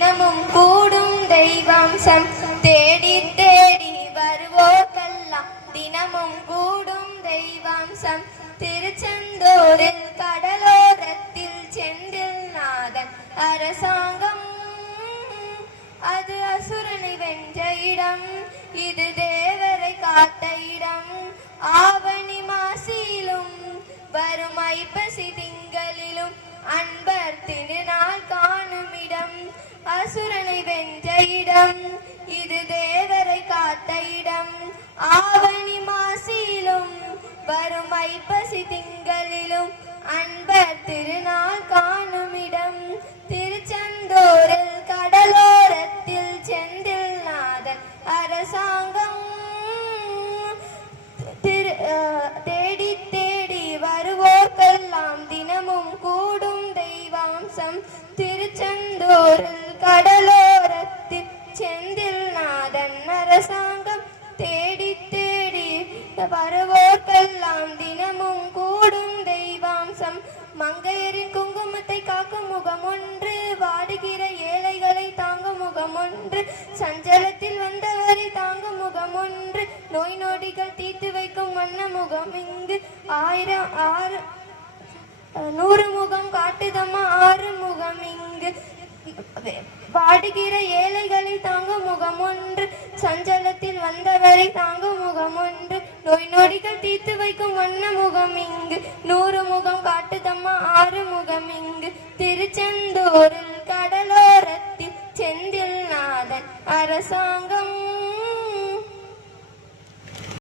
தினமும் கூடும் தெய்வாம்சம் தேடி தேடி வருவோர்க்கெல்லாம் தினமும் கூடும் தெய்வாம்சம் திருச்செந்தூரில் கடலோரத்தில் செந்தில் நாதன் அரசாங்கம் அது அசுரனை வென்ற இடம் இது தேவரை காத்த இடம் ஆவணி மாசியிலும் வரும் ஐப்பசி திங்களிலும் அன்பர் திருநாள் காணும் இடம் அசுரனை வென்ற இடம் இது தேவரை காத்த இடம் ஆவணி மாசியிலும் வரும் ஐப்பசி திங்களிலும் அன்பர் திருநாள் காணும் இடம் திருச்செந்தூரில் கடலோரத்தில் செந்தில் நாதன் அரசாங்கம் தேடி தேடி வருவோர்க்கெல்லாம் தினமும் கூடும் தெய்வாம்சம் திருச்செந்தூரில் கடலோரத்தில் செந்தில் நாதன் அரசாங்கம் தேடி தேடி வருவோர்க்கெல்லாம் தினமும் கூடும் தெய்வாம்சம் மங்கையரின் குங்குமத்தை காக்கும் முகம் ஒன்று வாடுகிற ஏழைகளை தாங்கும் முகம் ஒன்று சஞ்சலத்தில் வந்தவரை தாங்கும் முகம் ஒன்று நோய் நொடிகள் தீர்த்து வைக்கும் வண்ண முகம் இங்கு 100 முகம் காட்டுதம்மா 6 முகம் இங்கு வாடுகிற ஏழைகளை தாங்கும் முகம் ஒன்று சஞ்சலத்தில் வந்தவரை தாங்கும் முகம் ஒன்று நோய் நொடிகள் தீர்த்து வைக்கும் வண்ண முகம் இங்கு 100 முகம் காட்டுதம்மா 6 முகம் இங்கு திருச்செந்தூரில் கடலோரத்தில் செந்தில் நாதன் அரசாங்கம்